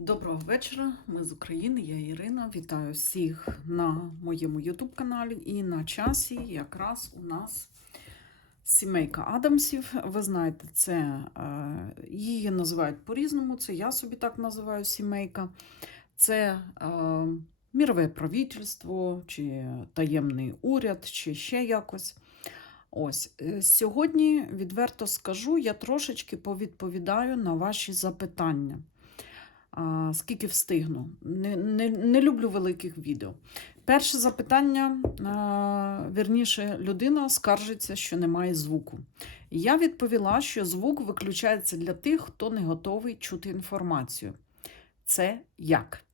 Доброго вечора, ми з України, я Ірина. Вітаю всіх на моєму YouTube каналі. І на часі якраз у нас сімейка Адамсів. Ви знаєте, це е, її називають по-різному. Це я собі так називаю сімейка. Це е, мірове правительство, чи таємний уряд, чи ще якось. Ось е, сьогодні відверто скажу, я трошечки повідповідаю на ваші запитання. Скільки встигну. Не, не, не люблю великих відео. Перше запитання: вірніше, людина скаржиться, що немає звуку. Я відповіла, що звук виключається для тих, хто не готовий чути інформацію. Це як?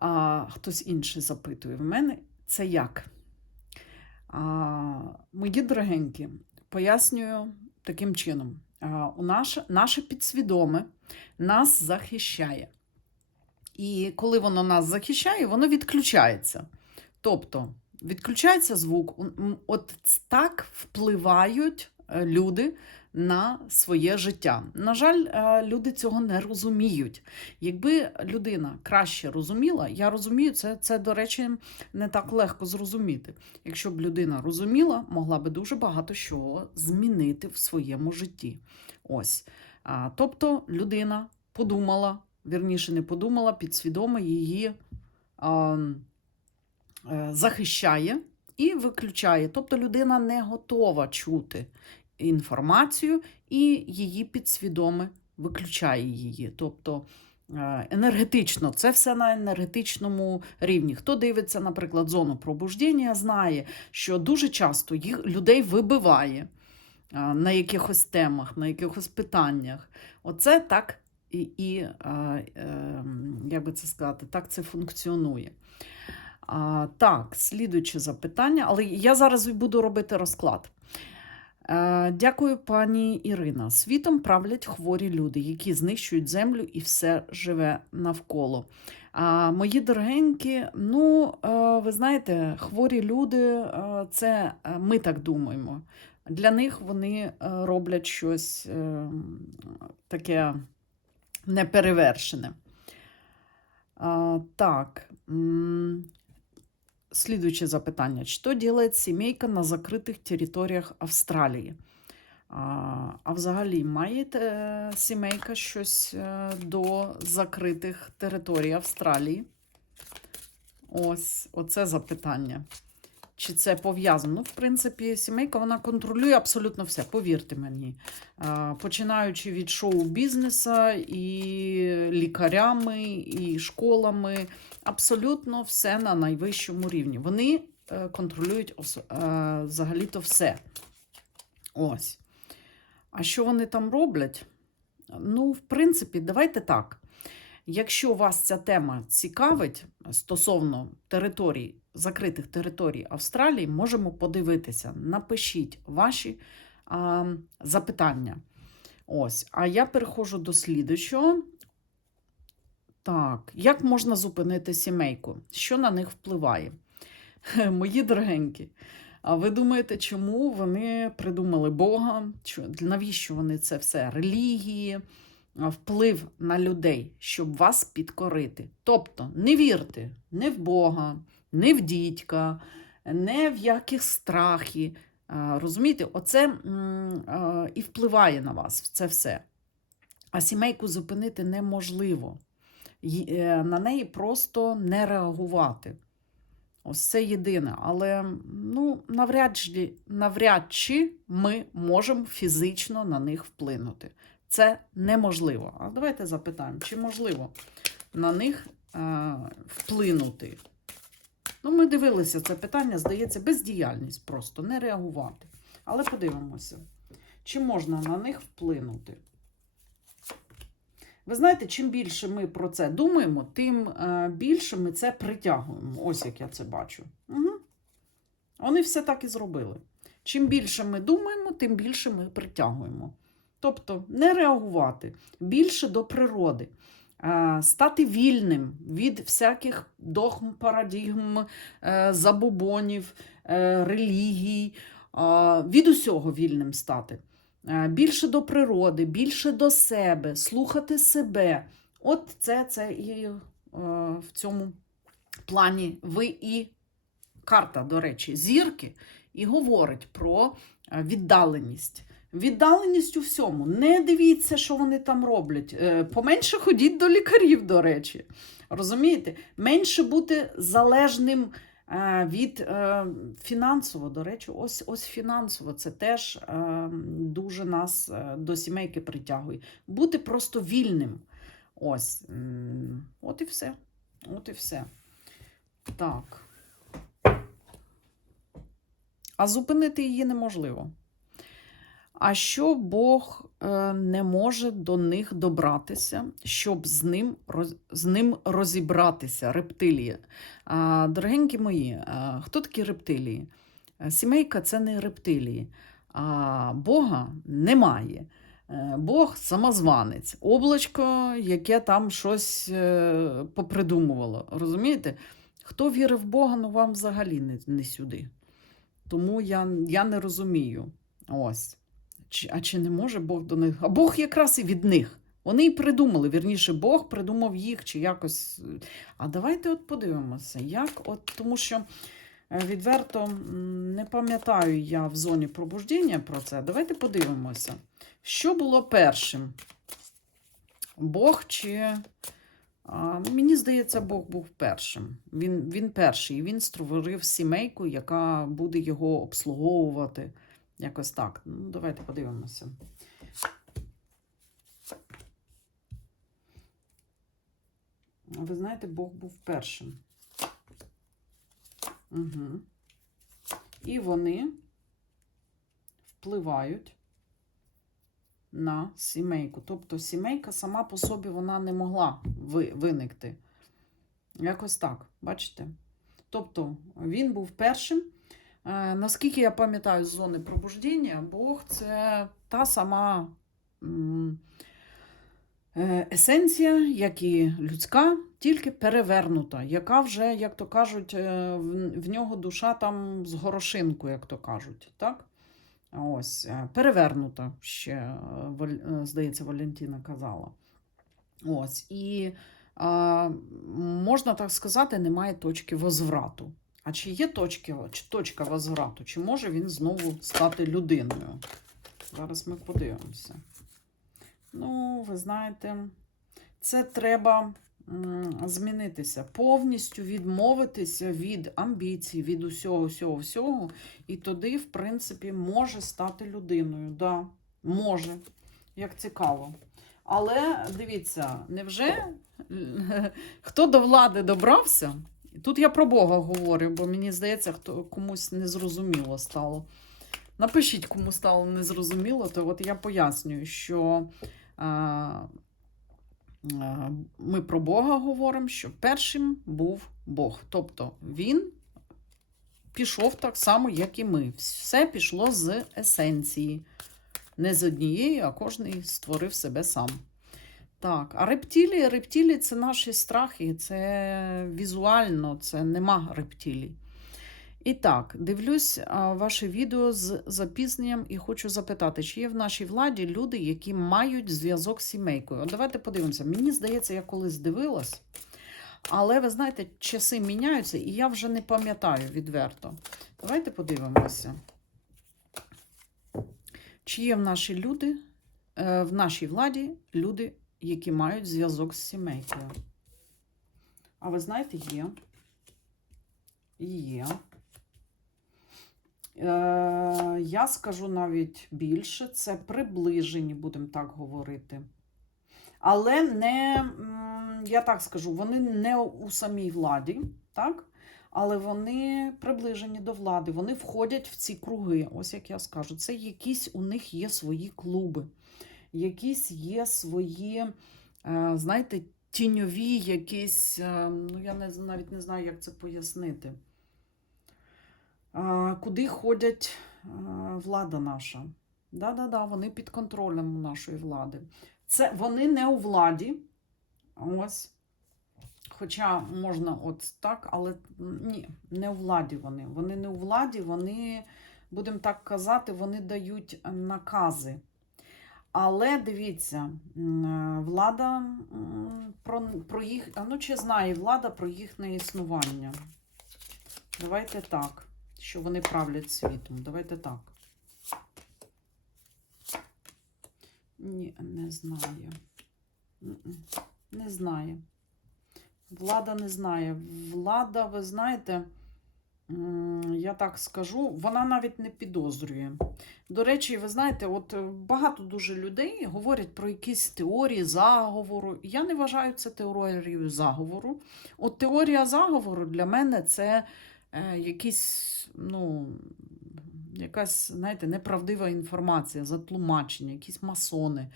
А, хтось інший запитує в мене, це як? А, мої дорогенькі, пояснюю таким чином: а, у наше, наше підсвідоме нас захищає. І коли воно нас захищає, воно відключається. Тобто відключається звук. От так впливають е, люди на своє життя. На жаль, е, люди цього не розуміють. Якби людина краще розуміла, я розумію, це, це, до речі, не так легко зрозуміти. Якщо б людина розуміла, могла би дуже багато чого змінити в своєму житті. Ось. Тобто людина подумала, вірніше не подумала, підсвідомо її а, е, захищає і виключає. Тобто людина не готова чути інформацію, і її підсвідоме виключає її. Тобто е, енергетично, це все на енергетичному рівні. Хто дивиться, наприклад, зону пробуждення, знає, що дуже часто їх людей вибиває на якихось темах, на якихось питаннях. Оце так і, і а, як би це сказати, так це функціонує. А, так, слідуюче запитання, але я зараз буду робити розклад. Е, Дякую, пані Ірина. Світом правлять хворі люди, які знищують землю і все живе навколо. А мої дорогенькі, ну, е, ви знаєте, хворі люди, е, це е, ми так думаємо. Для них вони роблять щось е, таке неперевершене. А, так. м, Следующее запитання. Что делает семейка на закритих територіях Австралії? А, а взагалі, має е, сімейка щось е, до закритих територій Австралії? Ось, оце запитання. Чи це пов'язано? Ну, в принципі, сімейка вона контролює абсолютно все, повірте мені. Починаючи від шоу-бізнеса, і лікарями, і школами, абсолютно все на найвищому рівні. Вони е, контролюють е, взагалі-то все. Ось. А що вони там роблять? Ну, в принципі, давайте так. Якщо вас ця тема цікавить стосовно територій, закритих територій Австралії, можемо подивитися. Напишіть ваші а, запитання. Ось. А я переходжу до слідучого. Так, як можна зупинити сімейку? Що на них впливає? Мої дорогенькі. А ви думаєте, чому вони придумали Бога? Навіщо вони це все? Релігії, вплив на людей, щоб вас підкорити. Тобто не вірте не в Бога, не в дідька, не в яких страхи. Розумієте, оце і впливає на вас це все. А сімейку зупинити неможливо. Е, На неї просто не реагувати. Ось це єдине. Але ну, навряд, чи, навряд чи ми можемо фізично на них вплинути. Це неможливо. А давайте запитаємо, чи можливо на них е, вплинути. Ну, ми дивилися це питання, здається, бездіяльність просто, не реагувати. Але подивимося, чи можна на них вплинути. Ви знаєте, чим більше ми про це думаємо, тим е, більше ми це притягуємо. Ось як я це бачу. Угу. Вони все так і зробили. Чим більше ми думаємо, тим більше ми притягуємо. Тобто не реагувати більше до природи, стати вільним від всяких догм, парадігм, е, забобонів, е, релігій, від усього вільним стати. Е, Більше до природи, більше до себе, слухати себе. От це, це і в цьому плані ви і карта, до речі, зірки, і говорить про віддаленість. Віддаленість у всьому. Не дивіться, що вони там роблять. Е, Поменше ходіть до лікарів, до речі. Розумієте? Менше бути залежним е, від е, фінансово, до речі, ось ось фінансово. Це теж дуже нас до сімейки притягує. Бути просто вільним. Ось. От і все. От і все. Так. А зупинити її неможливо. А що Бог е, не може до них добратися, щоб з ним, з ним розібратися, рептилії? Дорогенькі мої, а, хто такі рептилії? Е, Сімейка це не рептилії, а Бога немає. Е, Бог самозванець, облачко, яке там щось е, попридумувало. Розумієте? Хто вірив в Бога, ну вам взагалі не, не сюди. Тому я, я не розумію. Ось. А чи не може Бог до них? А Бог якраз і від них. Вони і придумали, вірніше, Бог придумав їх чи якось. А давайте от подивимося, як от, тому що е, відверто не пам'ятаю я в зоні пробуждення про це. Давайте подивимося, що було першим? Бог чи. А, мені здається, Бог був першим. Він, він перший. Він створив сімейку, яка буде його обслуговувати. Якось так. Ну, давайте подивимося. Ви знаєте, Бог був першим. Угу. І вони впливають на сімейку. Тобто сімейка сама по собі вона не могла ви- виникти. Якось так, бачите? Тобто він був першим. Е, Наскільки я пам'ятаю з зони пробуждення, Бог це та сама е, есенція, як і людська, тільки перевернута, яка вже, як то кажуть, е, в, нього душа там з горошинку, як то кажуть. так? Ось, перевернута ще, здається, Валентина казала. Ось, і можна так сказати, немає точки возврату. А чи є точки, чи точка возврату? Чи може він знову стати людиною? Зараз ми подивимося. Ну, ви знаєте, це треба змінитися, повністю відмовитися від амбіцій, від усього, всього, всього. І тоді, в принципі, може стати людиною. Да, може. Як цікаво. Але дивіться, невже хто до влади добрався? Тут я про Бога говорю, бо мені здається, хто комусь незрозуміло стало. Напишіть, кому стало незрозуміло, то от я пояснюю, що а, а, ми про Бога говоримо, що першим був Бог. Тобто він пішов так само, як і ми. Все пішло з есенції. Не з однієї, а кожен створив себе сам. Так, а рептилії, рептилії це наші страхи, це візуально, це нема рептилій. І так, дивлюсь ваше відео з запізненням і хочу запитати, чи є в нашій владі люди, які мають зв'язок з сімейкою? От давайте подивимося. Мені здається, я колись дивилась, але ви знаєте, часи міняються, і я вже не пам'ятаю відверто. Давайте подивимося. Чи є в нашій люди, е, в нашій владі люди, які мають зв'язок з сімейкою? А ви знаєте, є. Є. Е, я скажу навіть більше, це приближені, будемо так говорити. Але не, я так скажу, вони не у самій владі, так? Але вони приближені до влади, вони входять в ці круги. Ось як я скажу, це якісь у них є свої клуби, якісь є свої, е, знаєте, тіньові, якісь, е, ну я навіть не знаю, як це пояснити. Е, Куди ходять влада наша? Да-да-да, вони під контролем нашої влади. Це вони не у владі. Ось. Хоча можна от так, але ні, не у владі вони. Вони не у владі, вони, будемо так казати, вони дають накази. Але дивіться, е, влада про, про їх. Ну чи знає влада про їхнє існування? Давайте так. Що вони правлять світом. Давайте так. Ні, не знає. Не знає. Влада не знає. Влада, ви знаєте, я так скажу, вона навіть не підозрює. До речі, ви знаєте, от е, багато дуже людей говорять про якісь теорії заговору. Я не вважаю це теорією заговору. От теорія заговору для мене це е, якісь, ну, якась, знаєте, неправдива інформація, затлумачення, якісь масони.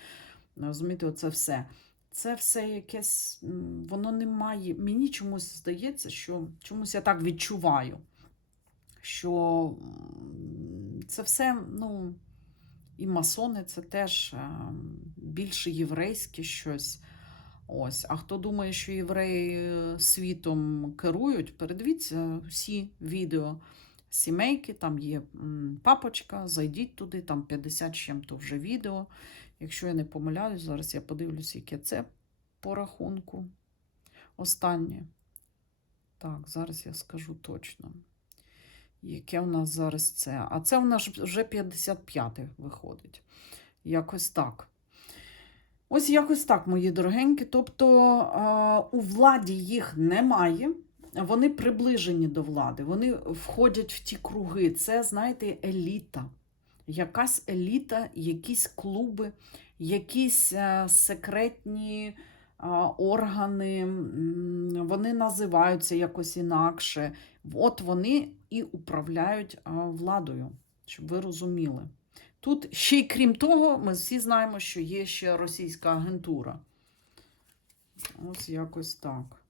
Розумієте, оце все. Це все якесь, воно не має. Мені чомусь здається, що чомусь я так відчуваю, що це все, ну, і масони це теж е, більше єврейське щось. Ось. А хто думає, що євреї е, світом керують, передивіться всі відео сімейки, там є папочка, зайдіть туди, там 50 з чим-то вже відео. Якщо я не помиляюсь, зараз я подивлюся, яке це по рахунку. Останнє. Так, зараз я скажу точно. Яке у нас зараз це? А це у нас вже 55 виходить. Якось так. Ось якось так, мої дорогенькі. Тобто у владі їх немає. Вони приближені до влади, вони входять в ті круги. Це, знаєте, еліта. Якась еліта, якісь клуби, якісь е, секретні органи, вони називаються якось інакше. От вони і управляють владою, щоб ви розуміли. Тут ще й крім того, ми всі знаємо, що є ще російська агентура. Ось якось так.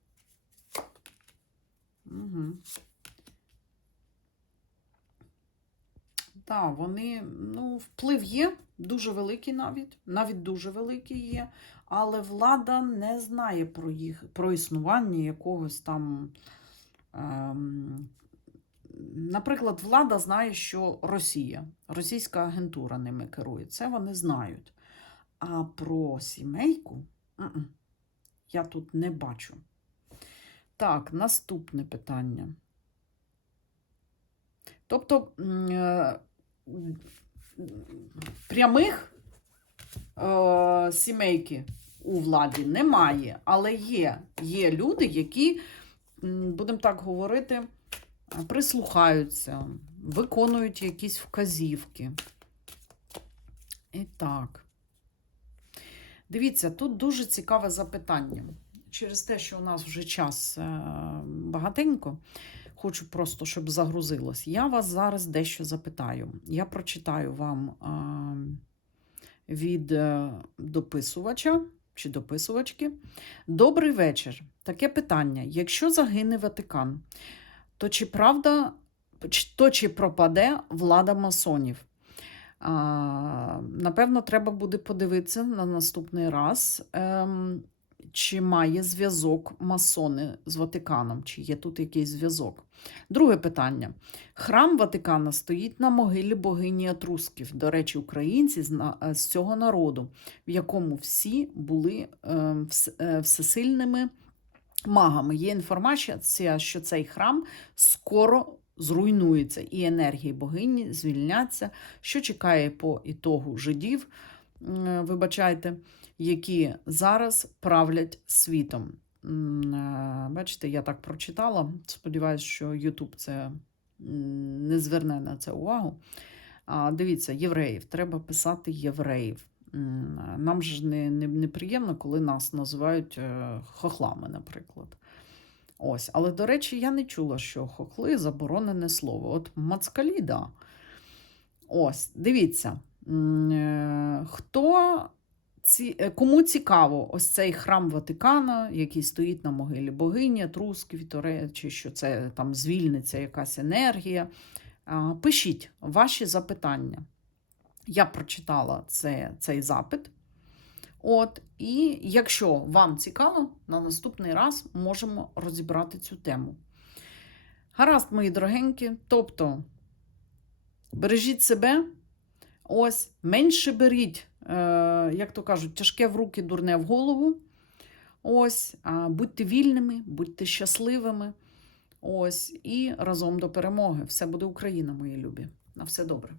Угу. Так, вони, ну, вплив є, дуже великий навіть, навіть дуже великий є, але влада не знає про їх, про існування якогось там. Наприклад, влада знає, що Росія, російська агентура ними керує. Це вони знають. А про сімейку я тут не бачу. Так, наступне питання. Тобто е, прямих е, сімейки у владі немає, але є, є люди, які, будемо так говорити, прислухаються, виконують якісь вказівки. І так. Дивіться, тут дуже цікаве запитання. Через те, що у нас вже час е, багатенько, хочу просто, щоб загрузилось. Я вас зараз дещо запитаю. Я прочитаю вам е, від е, дописувача чи дописувачки. Добрий вечір. Таке питання: якщо загине Ватикан, то чи правда, то чи пропаде влада масонів? Напевно, треба буде подивитися на наступний раз, ем, чи має зв'язок масони з Ватиканом, чи є тут якийсь зв'язок. Друге питання. Храм Ватикана стоїть на могилі богині Етрусків, до речі, українці е, з цього народу, в якому всі були е, вс- е, всесильними магами. Є інформація, що цей храм скоро зруйнується, і енергії богині звільняться, що чекає по ітогу жидів, е, вибачайте, які зараз правлять світом. Е, Бачите, я так прочитала. Сподіваюсь, що YouTube це не зверне на це увагу. Дивіться, євреїв. Треба писати євреїв. Е, Нам ж не, не, неприємно, коли нас називають е, хохлами, наприклад. Ось, але, до речі, я не чула, що хохли заборонене слово. От мацкалі, да. Ось, дивіться, е, хто ці, кому цікаво ось цей храм Ватикана, який стоїть на могилі богині, Трусків, до речі, що це там звільниться якась енергія. Пишіть ваші запитання. Я прочитала це, цей запит. От, і якщо вам цікаво, на наступний раз можемо розібрати цю тему. Гаразд, мої дорогенькі, тобто бережіть себе, ось менше беріть е, як то кажуть, тяжке в руки, дурне в голову. Ось, а будьте вільними, будьте щасливими. Ось, і разом до перемоги. Все буде Україна, мої любі. На все добре.